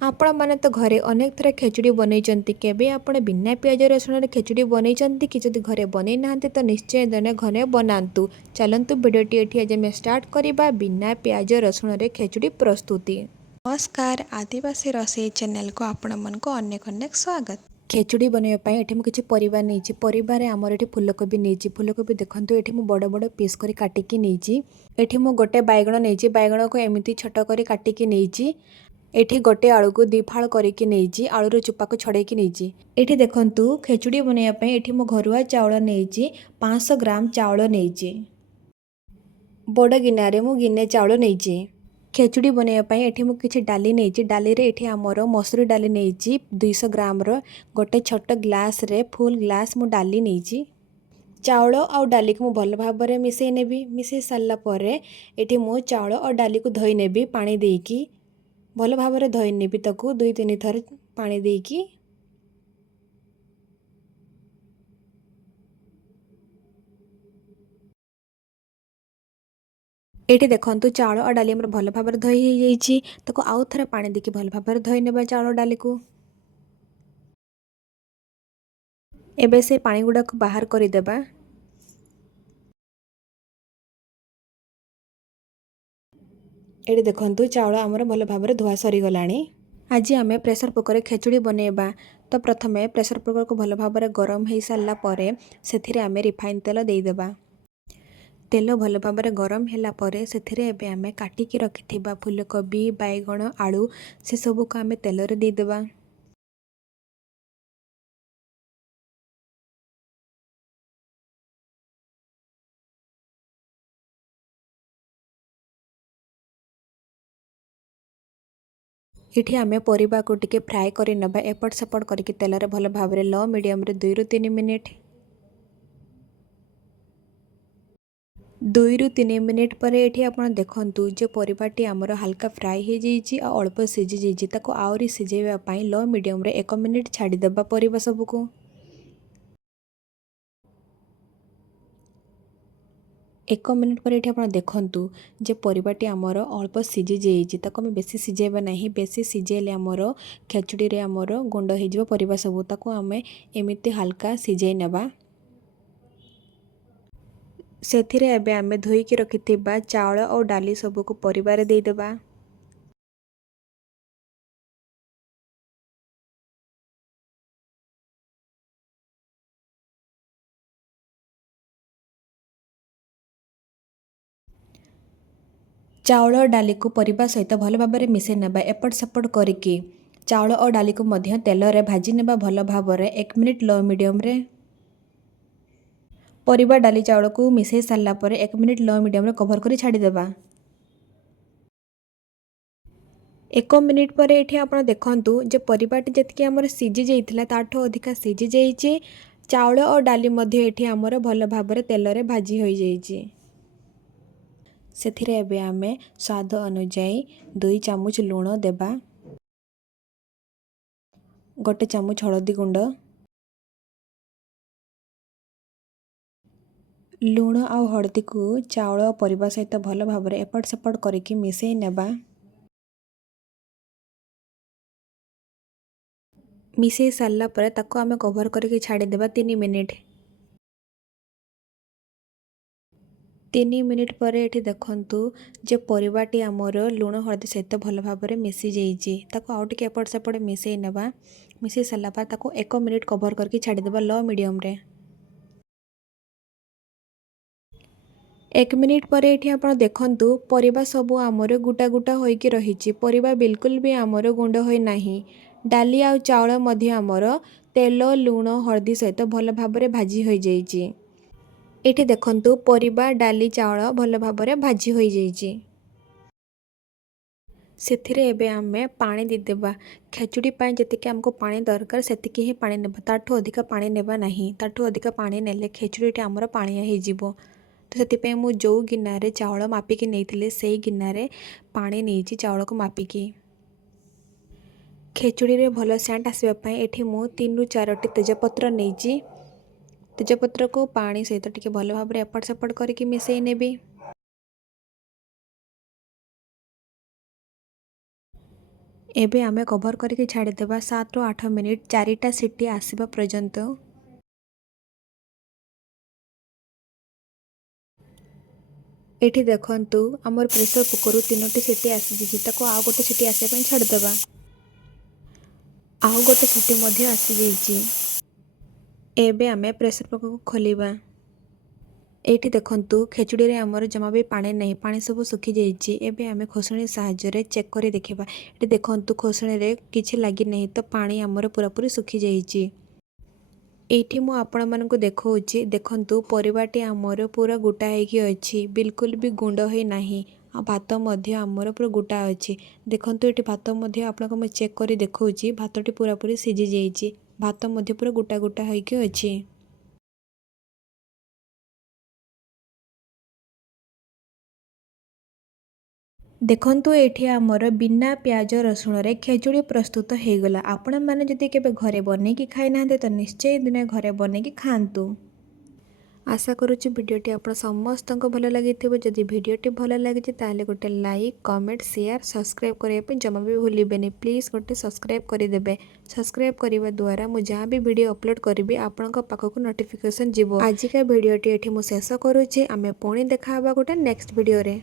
आपण मैंने तो घरे अनेक थर खेचुड़ी बनई केबे आपण बिना पियाज रसुण खेचुड़ी बनई कि जदि घरे बनई ना तो निश्चय दिन घरे बनातु। चलतु भिडटी एठी आज मैं स्टार्ट करवा बिना पियाज रसुण खेचुड़ी प्रस्तुति। नमस्कार आदिवासी रोषेई चैनल को आपण मन को अनेक अनेक स्वागत। खेचुड़ी बनवाई ये मुझे परिवार नहीं परिवार आमर ये फुलकोबी नहीं फुलकोबी देखो ये बड़ बड़ पीस कर काटिकी नहीं ये गोटे बैगण नहीं बैगण को एमती छोट कर काटिकी नहीं एठी गोटे आलू को दी फाड़ करके नहीं आलूर चोपा को छड़ेकी नहीं ये देखु खेचुड़ी बनवाई ये मो घरुआ चाउल नहीं 500 ग्राम चाउल नहीं बड़ गिनारे मु गिने चाउल नहीं खेचुड़ी बनवाई ये मुझे किसी डाली नहीं डाली रे ये आमर मसूरी डाली नहीं 200 ग्राम गोटे छोट ग्लास रे फुल ग्लास मु डाली नहीं चाउल और डाली को भल भाव में मिसई नेबी मिसई सारापर ये मु चाउल और डाली को धोई नेबी पानी देकी भल भाव में धोई नेबी ताकू 2-3 थर पानी देकी ये देखु चाउल और डाली भल भाव में धोई हो जाती आउ थे पानी देकी भल भाव में धोई ने चाउल डाली को एबे से पानी गुड़ा को बाहर करदेबा। ये देखु चाउल आमर भल भाव में धुआ सरीगला। आज आम प्रेसर कुकर में खेचुड़ी बनवा तो प्रथम प्रेसर कुकर को भल भाव में गरम हो सारापर से आम रिफाइन तेल देदेबा। तेल भल भाव में गरम है से आम काटिकी रखि फुलकोबी बैगण आलू से सबू को आम तेल देदेबा। इठी आमे परिबा को टिके फ्राए करी नबा एपट सेपट करके तेल रे भल भाव में लो मीडियम रे 2-3 मिनिट 2-3 मिनिट पर ये आपन देखंतु जे परिबाटी आमर हल्का फ्राए हो जाइए और अल्प सीझी जाइए ताको आउरी सिझेबा लो मीडियम रे 1 मिनिट छाड़ी देबा परिबा सबको। 1 मिनिट पर ये आप देखु जे परिबाटी आमर अल्प सिझी जाइए ताको आम बेसी सिझेबा नहीं बेसी सिझेले आमर खेचुड़ी रे आमर गुंड हो परिबा सबू ताको आम एमती हल्का सिझे नेबा। सेथिरे एबे आमे धोईकी रखिथिबा चाउल और डाली सबू को परिबारे देदेबा। चाउल और डाली को परिबा सहित भल भाव में मिसई नेबा एपट सेपट करके चाउल और डाली को मध्य तेल रे भाजी नेबा भल भाव में 1 मिनिट लो मीडियम रे। परिबा डाली चाउल को मिसई सारा पर 1 मिनिट लो मीडियम रे कवर करी छाड़ी देबा। 1 मिनिट पर ये आप देखु जे परिबाटी जी आमर सिझी जाइथिला ताठो अधिका सिझी जाइए चाउल और डाली मध्य ये आमर भल भाव में तेल रे भाजी हो जाइए। सेथिरे एबे आमे स्वाद अनुजाई 2 चामच लूण देबा गोटे चामच हळदी गुंड लूण आउ हळदी को चाउल और परिबा सहित भल भाव में एपट सेपट करके मिसई नेबा। मिसई सारा पर ताको आमे कवर करके छाड़ी देबा 3 मिनिट। 3 मिनिट पर ये देखु जे परिबाटी आमर लूण हळदी सहित भल भाव में मिसी जाइए ताको आउ टिके एपट सेपट मिसई नेबा। मिसई सारा पर ताको 1 मिनिट कवर करके छाड़ी देबा लो मीडियम रे। 1 मिनिट पर ये आप देखु परिबा सबू आमर गुटा गुटा होइकी रही परिबा बिल्कुल भी आमर गुंड होई नाही। डाली आउ चाउल मध्य आमर तेल लूण हळदी सहित भल भाव में भाजी हो जाइए। ये देखु परिबा डाली चाउल भल भाव में भाजी हो जाइए। सेथिरे एबे आमे पानी देदेबा खेचुड़ी पाई जतिके हमको पानी दरकार सेतिके ही पानी नेबा ताठो अधिका पानी नेबा नहीं ताठो अधिका पानी नेले खेचुड़ीटी आमर पानिया हो जिवो। तो सेतिपई मु जो गिनारे चाउल मापिकी नेइथिले सेई गिनारे पानी नेइची चाउल को मापिकी। खेचुड़ी रे भल सेंट आसबा पई एठी मु 3-4 तेजपत्र नेइची तेजपत्र को पानी सहित टिके भल भाव में एपट सेपट करके मिसई नेबी। एबे आमे कवर करके छाड़ीदेबा 7 ରୁ 8 मिनिट 4टा सीटी आसीबा पर्यंत। एठी देखंतु हमर प्रेशर कुकर 3टी सीटी आसी जिछि ताको आ गोटे सीटी आसे पई छाड़ीदेबा। आउ गोटे सीटी मध्य आसी जाइछि। एबे आमे प्रेशर कुकर को खोलिबा। एठी देखंतु खेचुड़ी रे हमर जमा भी पानी नहीं, पानी सब सुखी जाइछि। एबे आमे खोसणी सहायता रे चेक करी देखिबा। एठी देखंतु खोसणी रे किछि लागि नहीं तो पानी हमर पूरा पूरी सुखी जाइछि। एठी मु आपण मानकु देखौछि, देखंतु परिबाटी हमर पूरा गोटा हेकी अछि, बिल्कुल भी गुंड होई नाही। आ भात मध्य हमर पूरा गोटा अछि। देखंतु एठी भात मध्य आपनको मैं चेक करी देखौछि, भातटी पूरा पूरी सिझी जाइछि। भात मध्य पूरा गोटा गोटा हेकी अछि। देखंतु एठी हमर बिना प्याज रसुण रे खेचुड़ी प्रस्तुत हो गला। आपण माने जदि केबे घरे बनै कि खाइ नांदे तो निश्चय दिने घरे बनै कि खांतु। आशा करूची भिडियोटी आपण समस्त को भल लागिथिबो। जदि भिडियोटी भल लागिछि ताले गोटे लाइक कमेंट शेयर सब्सक्राइब करिया पे जमा भी भूलिबेनी। प्लीज गोटे सब्सक्राइब करि देबे। सब्सक्राइब करिवा द्वारा मु जहाँ भी वीडियो अपलोड करिबि आपनक पाखकु नोटिफिकेशन जिवो। आजिका भिडियोटी एठी मु शेष करूची। आमे पुणी देखा हबा गोटे नेक्स्ट वीडियो रे।